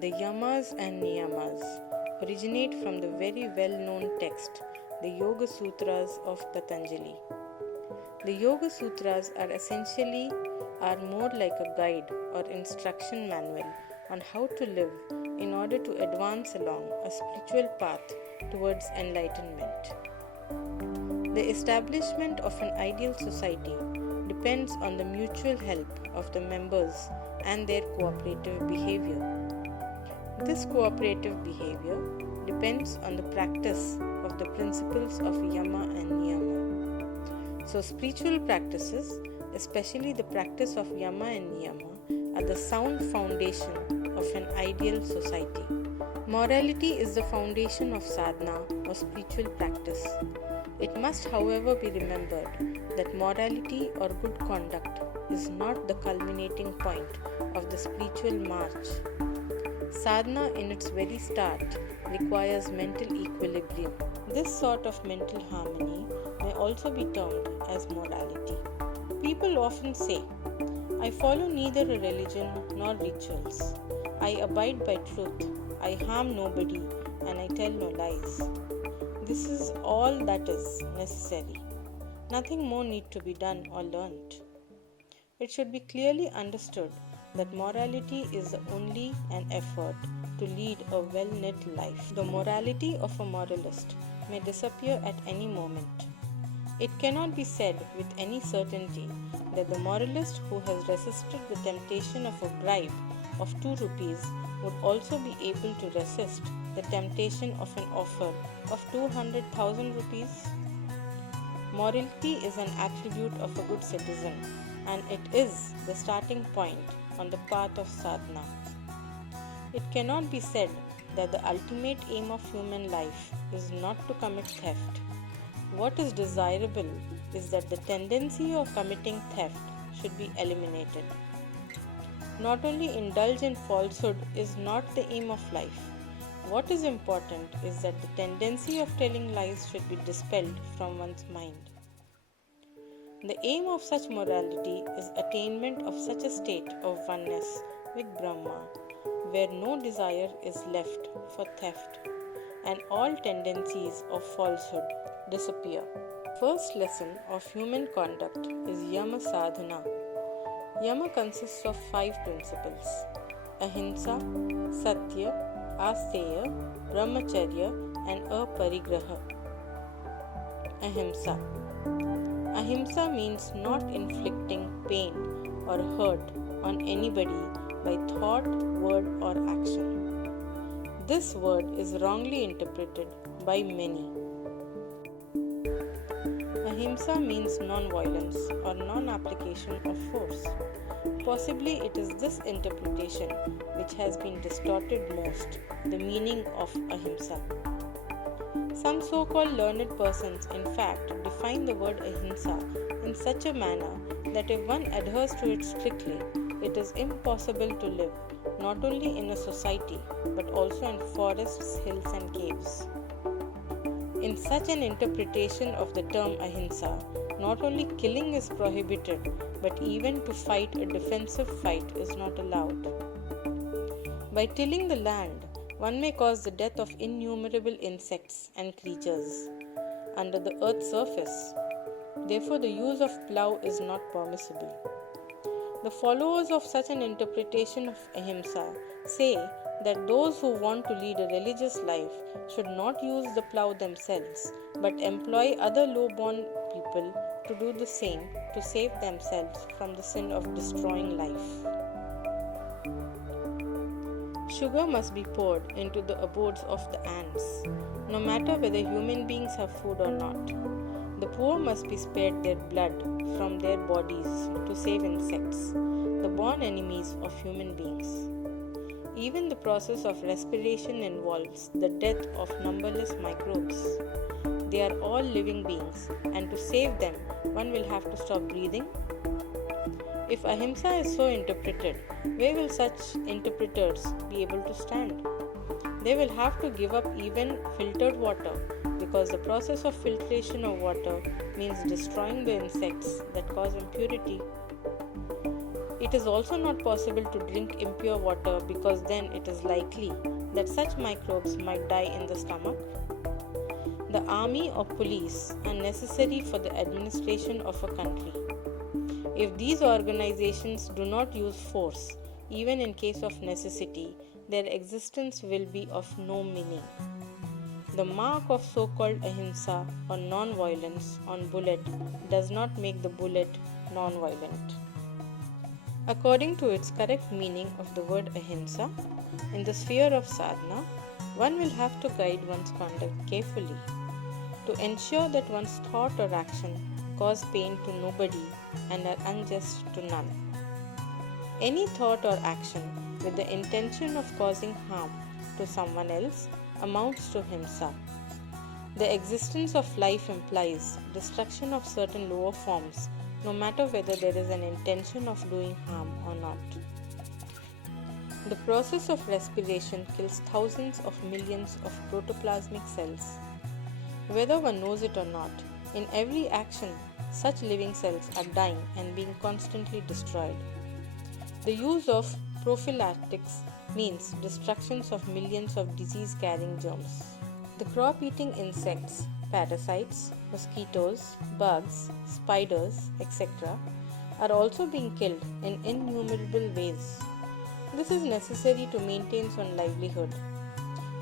The yamas and niyamas originate from the very well-known text, the Yoga Sutras of Patanjali. The Yoga Sutras are more like a guide or instruction manual on how to live in order to advance along a spiritual path towards enlightenment. The establishment of an ideal society depends on the mutual help of the members and their cooperative behavior. This cooperative behavior depends on the practice of the principles of yama and niyama. So, spiritual practices, especially the practice of yama and niyama, are the sound foundation of an ideal society. Morality is the foundation of sadhana or spiritual practice. It must, however, be remembered that morality or good conduct is not the culminating point of the spiritual march. Sadhana, in its very start, requires mental equilibrium. This sort of mental harmony may also be termed as morality. People often say, I follow neither a religion nor rituals. I abide by truth. I harm nobody and I tell no lies. This is all that is necessary. Nothing more need to be done or learnt. It should be clearly understood that morality is only an effort to lead a well-knit life. The morality of a moralist may disappear at any moment. It cannot be said with any certainty that the moralist who has resisted the temptation of a bribe of 2 rupees would also be able to resist the temptation of an offer of 200,000 rupees. Morality is an attribute of a good citizen, and it is the starting point on the path of sadhana. It cannot be said that the ultimate aim of human life is not to commit theft. What is desirable is that the tendency of committing theft should be eliminated. Not only indulge in falsehood is not the aim of life. What is important is that the tendency of telling lies should be dispelled from one's mind. The aim of such morality is attainment of such a state of oneness with Brahma, where no desire is left for theft and all tendencies of falsehood disappear. First lesson of human conduct is Yama Sadhana. Yama consists of 5 principles: Ahimsa, Satya, Asteya, Brahmacharya, and Aparigraha. Ahimsa. Ahimsa means not inflicting pain or hurt on anybody by thought, word, or action. This word is wrongly interpreted by many. Ahimsa means non-violence or non-application of force. Possibly it is this interpretation which has been distorted most the meaning of ahimsa. Some so-called learned persons in fact define the word ahimsa in such a manner that if one adheres to it strictly, it is impossible to live not only in a society but also in forests, hills and caves. In such an interpretation of the term ahimsa, not only killing is prohibited, but even to fight a defensive fight is not allowed. By tilling the land, one may cause the death of innumerable insects and creatures under the earth's surface. Therefore, the use of plough is not permissible. The followers of such an interpretation of ahimsa say that those who want to lead a religious life should not use the plough themselves, but employ other low-born people to do the same to save themselves from the sin of destroying life. Sugar must be poured into the abodes of the ants, no matter whether human beings have food or not. The poor must be spared their blood from their bodies to save insects, the born enemies of human beings. Even the process of respiration involves the death of numberless microbes. They are all living beings, and to save them, one will have to stop breathing. If ahimsa is so interpreted, where will such interpreters be able to stand? They will have to give up even filtered water, because the process of filtration of water means destroying the insects that cause impurity. It is also not possible to drink impure water because then it is likely that such microbes might die in the stomach. The army or police are necessary for the administration of a country. If these organizations do not use force, even in case of necessity, their existence will be of no meaning. The mark of so-called ahimsa or non-violence on bullet does not make the bullet non-violent. According to its correct meaning of the word ahimsa, in the sphere of sadhana, one will have to guide one's conduct carefully to ensure that one's thought or action cause pain to nobody and are unjust to none. Any thought or action with the intention of causing harm to someone else amounts to himsa. The existence of life implies destruction of certain lower forms, no matter whether there is an intention of doing harm or not. The process of respiration kills thousands of millions of protoplasmic cells. Whether one knows it or not, in every action, such living cells are dying and being constantly destroyed. The use of prophylactics means destructions of millions of disease-carrying germs. The crop-eating insects, parasites, mosquitoes, bugs, spiders, etc. are also being killed in innumerable ways. This is necessary to maintain one's livelihood.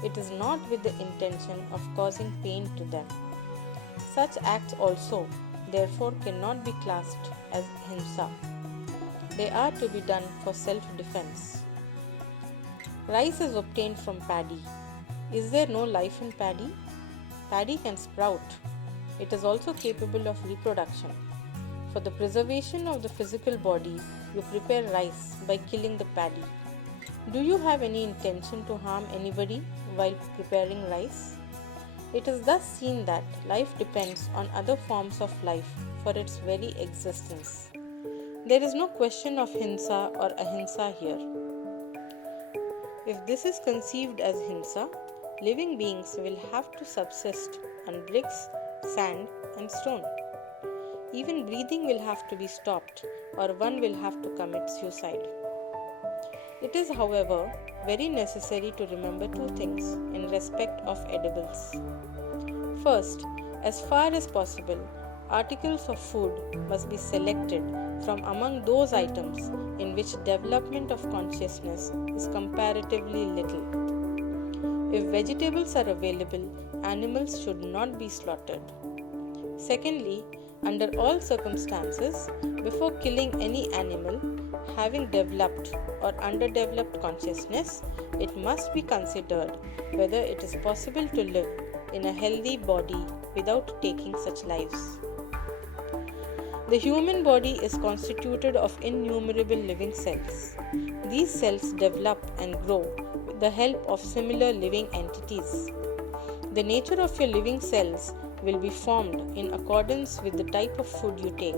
It is not with the intention of causing pain to them. Such acts also, therefore, cannot be classed as himsa. They are to be done for self-defense. Rice is obtained from paddy. Is there no life in paddy? Paddy can sprout. It is also capable of reproduction. For the preservation of the physical body, you prepare rice by killing the paddy. Do you have any intention to harm anybody while preparing rice? It is thus seen that life depends on other forms of life for its very existence. There is no question of hinsa or ahimsa here. If this is conceived as himsa, living beings will have to subsist on bricks, sand, and stone. Even breathing will have to be stopped, or one will have to commit suicide. It is, however, very necessary to remember two things in respect of edibles. First, as far as possible, articles of food must be selected from among those items in which development of consciousness is comparatively little. If vegetables are available, animals should not be slaughtered. Secondly, under all circumstances, before killing any animal having developed or underdeveloped consciousness, it must be considered whether it is possible to live in a healthy body without taking such lives. The human body is constituted of innumerable living cells. These cells develop and grow with the help of similar living entities. The nature of your living cells will be formed in accordance with the type of food you take.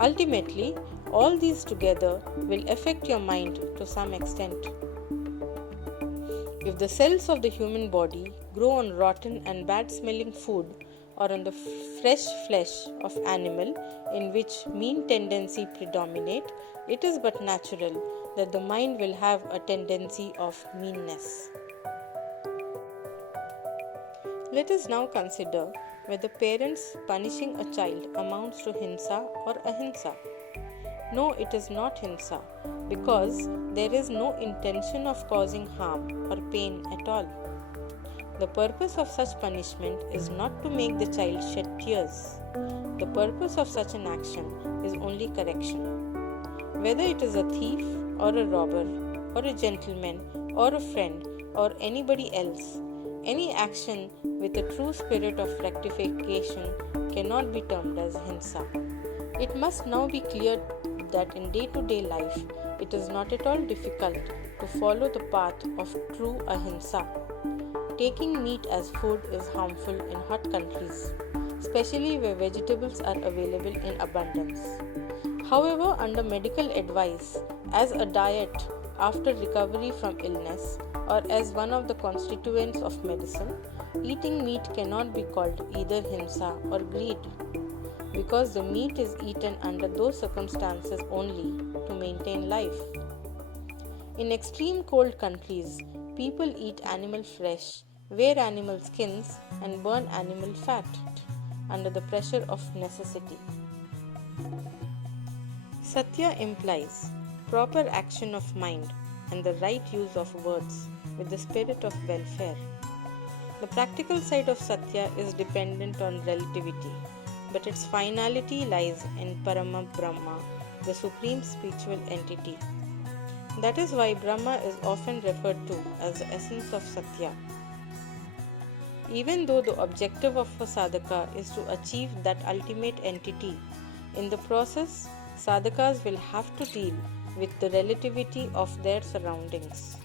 Ultimately, all these together will affect your mind to some extent. If the cells of the human body grow on rotten and bad-smelling food or on the fresh flesh of animal in which mean tendency predominate, it is but natural that the mind will have a tendency of meanness. Let us now consider whether parents punishing a child amounts to hinsa or ahimsa. No, it is not hinsa, because there is no intention of causing harm or pain at all. The purpose of such punishment is not to make the child shed tears. The purpose of such an action is only correction. Whether it is a thief or a robber or a gentleman or a friend or anybody else, any action with a true spirit of rectification cannot be termed as hinsa. It must now be clear that in day-to-day life, it is not at all difficult to follow the path of true ahimsa. Taking meat as food is harmful in hot countries, especially where vegetables are available in abundance. However, under medical advice, as a diet after recovery from illness or as one of the constituents of medicine, eating meat cannot be called either himsa or greed, because the meat is eaten under those circumstances only to maintain life. In extreme cold countries, people eat animal flesh, wear animal skins, and burn animal fat under the pressure of necessity. Satya implies proper action of mind and the right use of words with the spirit of welfare. The practical side of Satya is dependent on relativity, but its finality lies in Parama Brahma, the supreme spiritual entity. That is why Brahma is often referred to as the essence of Satya. Even though the objective of a sadhaka is to achieve that ultimate entity, in the process, sadhakas will have to deal with the relativity of their surroundings.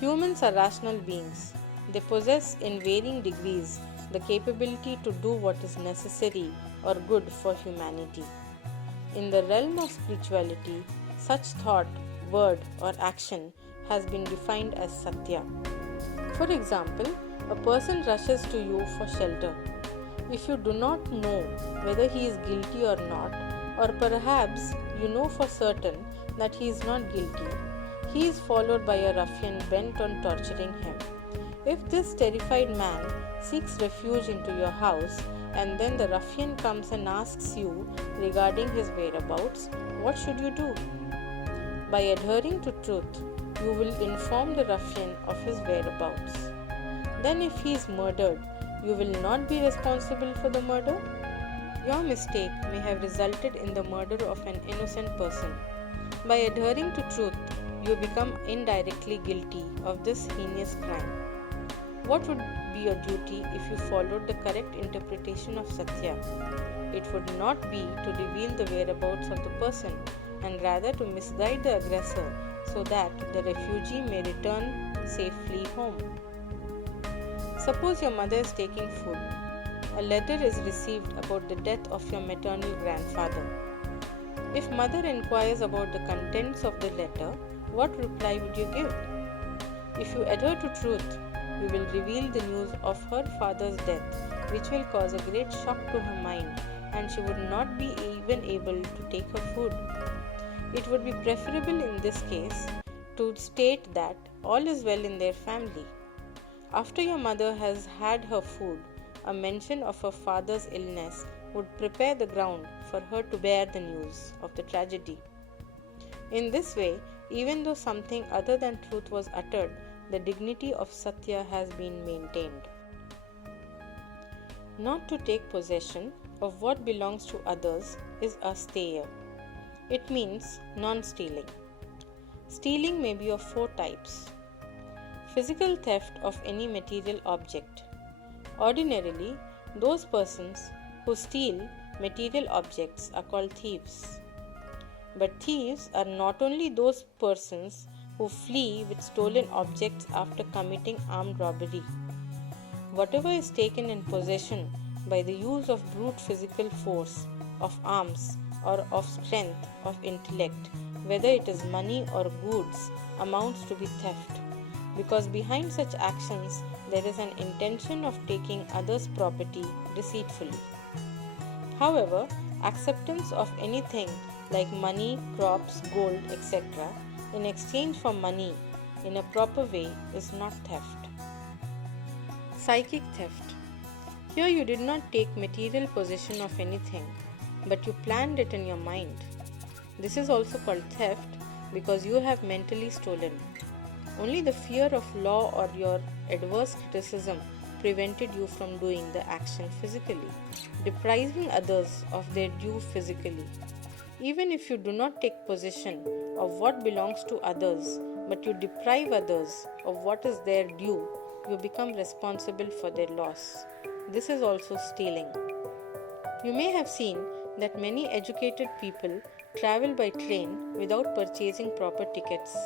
Humans are rational beings. They possess in varying degrees the capability to do what is necessary or good for humanity. In the realm of spirituality, such thought, word, or action has been defined as Satya. For example, a person rushes to you for shelter. If you do not know whether he is guilty or not, or perhaps you know for certain that he is not guilty, he is followed by a ruffian bent on torturing him. If this terrified man seeks refuge into your house and then the ruffian comes and asks you regarding his whereabouts, what should you do? By adhering to truth, you will inform the ruffian of his whereabouts. Then, if he is murdered, you will not be responsible for the murder. Your mistake may have resulted in the murder of an innocent person. By adhering to truth, you become indirectly guilty of this heinous crime. What would be your duty if you followed the correct interpretation of Satya? It would not be to reveal the whereabouts of the person, and rather to misguide the aggressor so that the refugee may return safely home. Suppose your mother is taking food. A letter is received about the death of your maternal grandfather. If mother inquires about the contents of the letter, what reply would you give? If you adhere to truth, you will reveal the news of her father's death, which will cause a great shock to her mind, and she would not be even able to take her food. It would be preferable in this case to state that all is well in their family. After your mother has had her food, a mention of her father's illness would prepare the ground for her to bear the news of the tragedy. In this way, even though something other than truth was uttered, the dignity of Satya has been maintained. Not to take possession of what belongs to others is asteya. It means non-stealing. Stealing may be of four types. Physical theft of any material object. Ordinarily, those persons who steal material objects are called thieves. But thieves are not only those persons who flee with stolen objects after committing armed robbery. Whatever is taken in possession by the use of brute physical force, of arms, or of strength, of intellect, whether it is money or goods, amounts to be theft, because behind such actions there is an intention of taking others' property deceitfully. However, acceptance of anything like money, crops, gold, etc., in exchange for money in a proper way is not theft. Psychic theft. Here you did not take material possession of anything, but you planned it in your mind. This is also called theft because you have mentally stolen. Only the fear of law or your adverse criticism prevented you from doing the action physically, depriving others of their due physically. Even if you do not take possession of what belongs to others, but you deprive others of what is their due, you become responsible for their loss. This is also stealing. You may have seen that many educated people travel by train without purchasing proper tickets.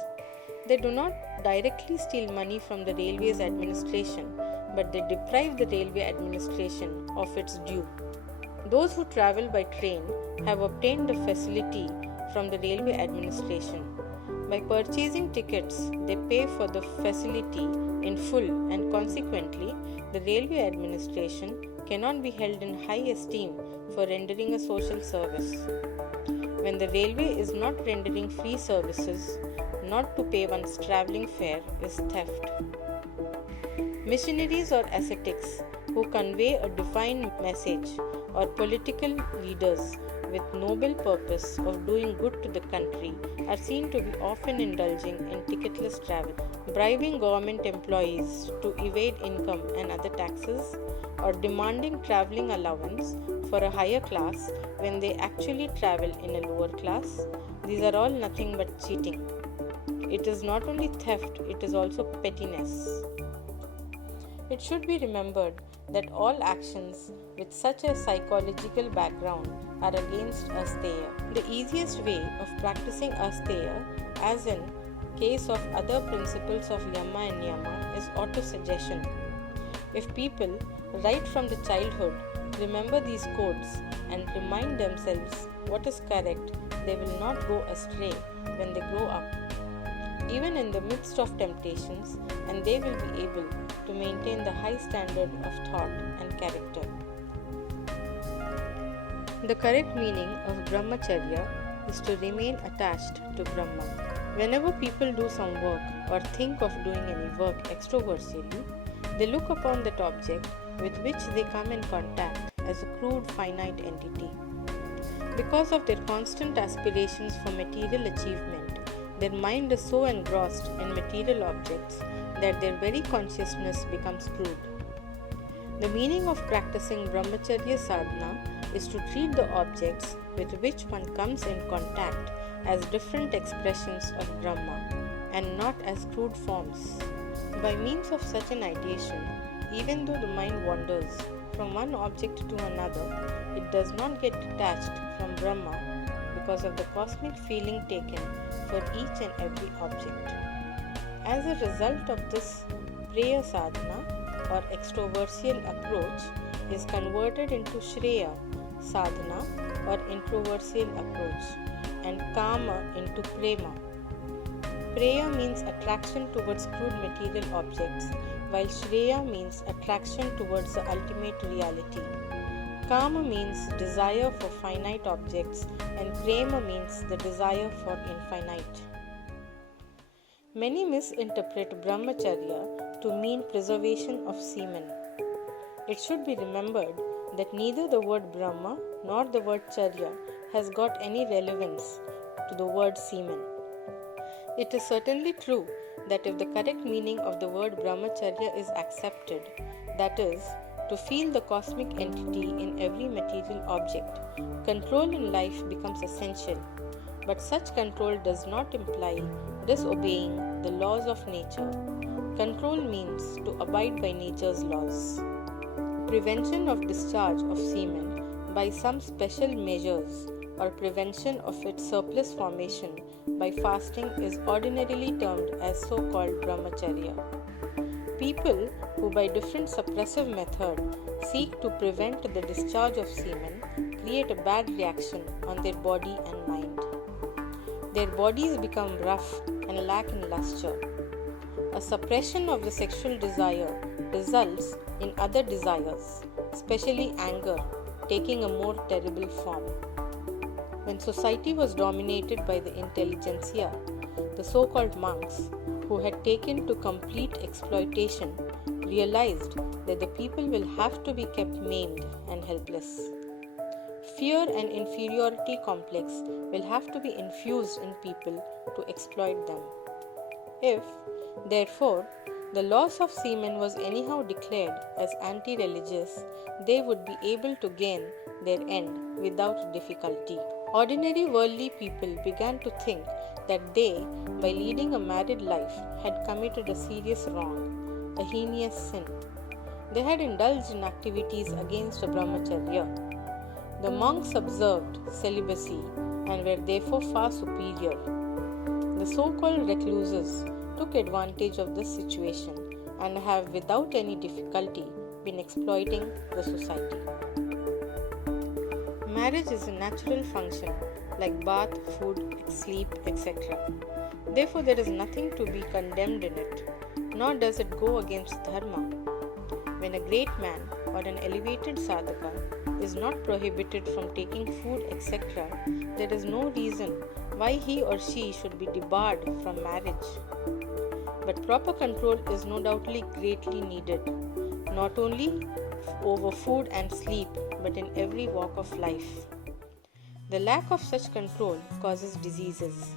They do not directly steal money from the railways administration, but they deprive the railway administration of its due. Those who travel by train have obtained the facility from the railway administration. By purchasing tickets, they pay for the facility in full, and consequently, the railway administration cannot be held in high esteem for rendering a social service. when the railway is not rendering free services, not to pay one's travelling fare is theft. Missionaries or ascetics who convey a divine message, or political leaders with noble purpose of doing good to the country are seen to be often indulging in ticketless travel, bribing government employees to evade income and other taxes, or demanding travelling allowance for a higher class when they actually travel in a lower class. These are all nothing but cheating. It is not only theft, it is also pettiness. It should be remembered that all actions with such a psychological background are against asteya. The easiest way of practicing asteya, as in case of other principles of yama and niyama, is autosuggestion. If people, right from the childhood, remember these codes and remind themselves what is correct, they will not go astray when they grow up, even in the midst of temptations, and they will be able to maintain the high standard of thought and character. The correct meaning of brahmacharya is to remain attached to Brahma. Whenever people do some work or think of doing any work extroversially, they look upon that object with which they come in contact as a crude finite entity. Because of their constant aspirations for material achievement, their mind is so engrossed in material objects that their very consciousness becomes crude. The meaning of practicing brahmacharya sadhana is to treat the objects with which one comes in contact as different expressions of Brahma and not as crude forms. By means of such an ideation, even though the mind wanders from one object to another, it does not get detached from Brahma because of the cosmic feeling taken for each and every object. As a result of this, Preya sadhana or extroversial approach is converted into Shreya sadhana or introversial approach, and Kama into Prema. Preya means attraction towards crude material objects, while Shreya means attraction towards the ultimate reality. Kama means desire for finite objects, and Prema means the desire for infinite. Many misinterpret brahmacharya to mean preservation of semen. It should be remembered that neither the word Brahma nor the word Charya has got any relevance to the word semen. It is certainly true that if the correct meaning of the word brahmacharya is accepted, that is, to feel the cosmic entity in every material object, control in life becomes essential. But such control does not imply disobeying the laws of nature. Control means to abide by nature's laws. Prevention of discharge of semen by some special measures or prevention of its surplus formation by fasting is ordinarily termed as so-called brahmacharya. People who by different suppressive methods seek to prevent the discharge of semen create a bad reaction on their body and mind. Their bodies become rough and lack in luster. A suppression of the sexual desire results in other desires, especially anger, taking a more terrible form. When society was dominated by the intelligentsia, the so-called monks, who had taken to complete exploitation, realized that the people will have to be kept maimed and helpless. Fear and inferiority complex will have to be infused in people to exploit them. If, therefore, the loss of semen was anyhow declared as anti-religious, they would be able to gain their end without difficulty. Ordinary worldly people began to think that they, by leading a married life, had committed a serious wrong, a heinous sin. They had indulged in activities against brahmacharya. The monks observed celibacy and were therefore far superior. The so-called recluses took advantage of this situation and have without any difficulty been exploiting the society. Marriage is a natural function like bath, food, sleep, etc. Therefore, there is nothing to be condemned in it, nor does it go against dharma. When a great man or an elevated sadhaka is not prohibited from taking food, etc., there is no reason why he or she should be debarred from marriage. But proper control is no doubtly greatly needed, not only over food and sleep, but in every walk of life. The lack of such control causes diseases.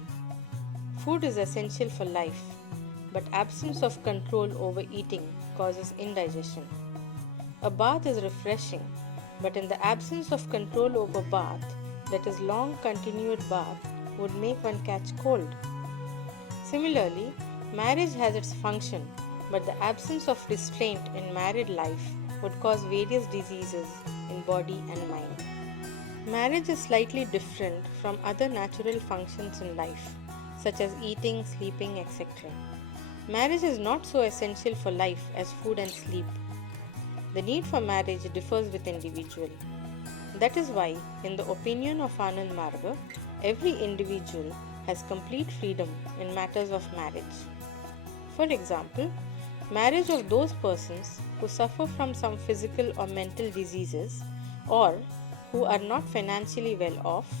Food is essential for life, but absence of control over eating causes indigestion. A bath is refreshing, but in the absence of control over bath, that is long continued bath, would make one catch cold. Similarly, marriage has its function, but the absence of restraint in married life would cause various diseases in body and mind. Marriage is slightly different from other natural functions in life, such as eating, sleeping, etc. Marriage is not so essential for life as food and sleep. The need for marriage differs with individual. That is why, in the opinion of Anand Marga, every individual has complete freedom in matters of marriage. For example, marriage of those persons who suffer from some physical or mental diseases, or who are not financially well off,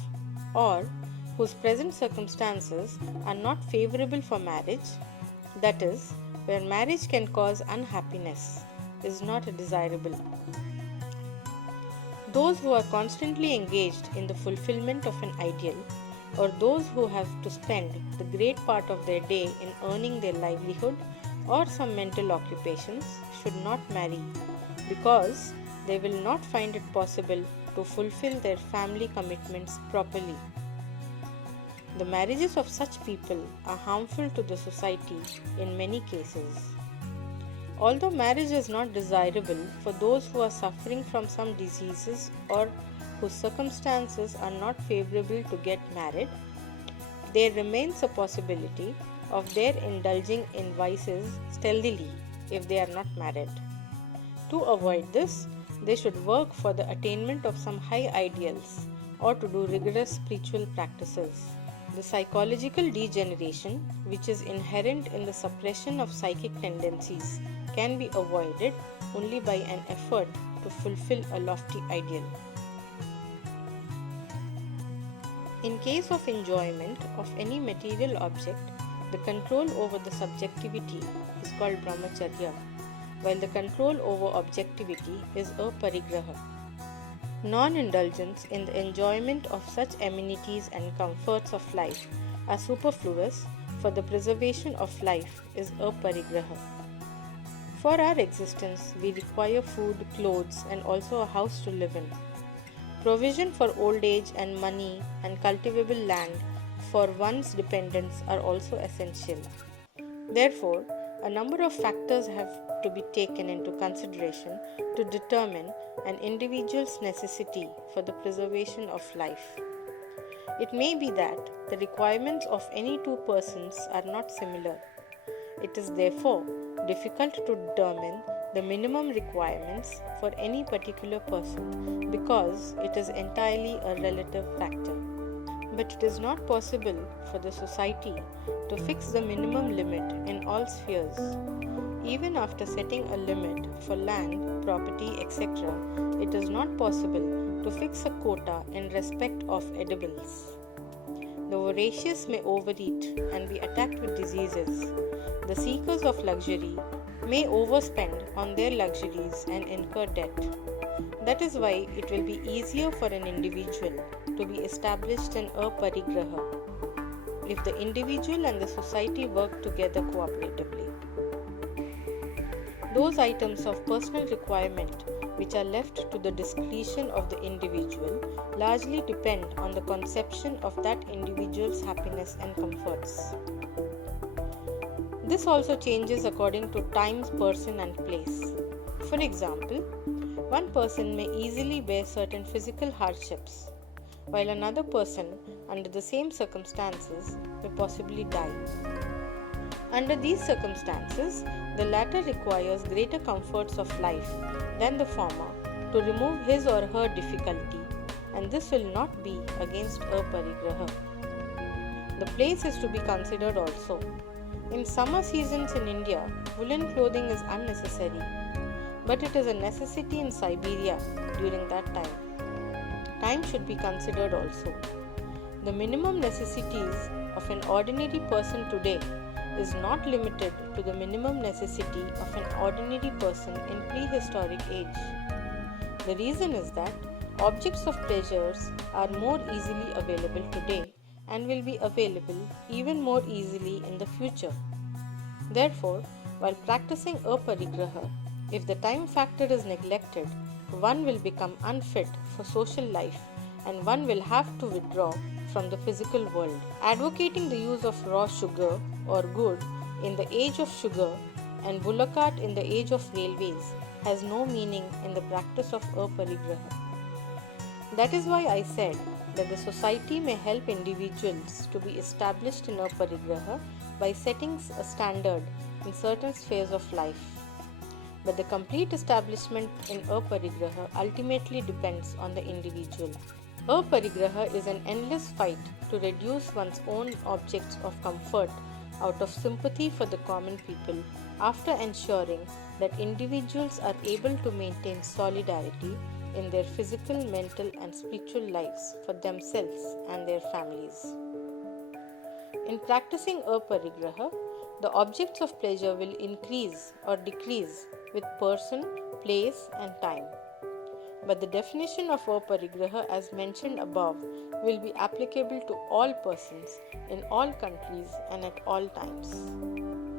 or whose present circumstances are not favorable for marriage, that is, where marriage can cause unhappiness, is not desirable. Those who are constantly engaged in the fulfillment of an ideal, or those who have to spend the great part of their day in earning their livelihood or some mental occupations, should not marry, because they will not find it possible to fulfill their family commitments properly. The marriages of such people are harmful to the society in many cases. Although marriage is not desirable for those who are suffering from some diseases or whose circumstances are not favorable to get married, there remains a possibility of their indulging in vices stealthily if they are not married. To avoid this, they should work for the attainment of some high ideals or to do rigorous spiritual practices. The psychological degeneration, which is inherent in the suppression of psychic tendencies, can be avoided only by an effort to fulfill a lofty ideal. In case of enjoyment of any material object, the control over the subjectivity is called brahmacharya, while the control over objectivity is aparigraha. Non-indulgence in the enjoyment of such amenities and comforts of life are superfluous for the preservation of life is aparigraha. For our existence, we require food, clothes, and also a house to live in. Provision for old age and money and cultivable land for one's dependents are also essential. Therefore, a number of factors have to be taken into consideration to determine an individual's necessity for the preservation of life. It may be that the requirements of any two persons are not similar. It is therefore difficult to determine the minimum requirements for any particular person because it is entirely a relative factor. But it is not possible for the society to fix the minimum limit in all spheres. Even after setting a limit for land, property, etc., it is not possible to fix a quota in respect of edibles. The voracious may overeat and be attacked with diseases. The seekers of luxury may overspend on their luxuries and incur debt. That is why it will be easier for an individual to be established in aparigraha if the individual and the society work together cooperatively. Those items of personal requirement which are left to the discretion of the individual largely depend on the conception of that individual's happiness and comforts. This also changes according to time, person, and place. For example, one person may easily bear certain physical hardships, while another person, under the same circumstances, may possibly die. Under these circumstances, the latter requires greater comforts of life than the former to remove his or her difficulty, and this will not be against aparigraha. The place is to be considered also. In summer seasons in India, woolen clothing is unnecessary, but it is a necessity in Siberia during that time. time should be considered also. The minimum necessities of an ordinary person today is not limited to the minimum necessity of an ordinary person in prehistoric age. The reason is that objects of pleasures are more easily available today and will be available even more easily in the future. Therefore, while practicing aparigraha, if the time factor is neglected, one will become unfit for social life and one will have to withdraw from the physical world. Advocating the use of raw sugar or good in the age of sugar and bullock cart in the age of railways has no meaning in the practice of aparigraha. That is why I said that the society may help individuals to be established in aparigraha by setting a standard in certain spheres of life. But the complete establishment in aparigraha ultimately depends on the individual. Aparigraha is an endless fight to reduce one's own objects of comfort out of sympathy for the common people after ensuring that individuals are able to maintain solidarity in their physical, mental, and spiritual lives for themselves and their families. In practicing aparigraha, the objects of pleasure will increase or decrease with person, place, and time. But the definition of aparigraha as mentioned above will be applicable to all persons in all countries and at all times.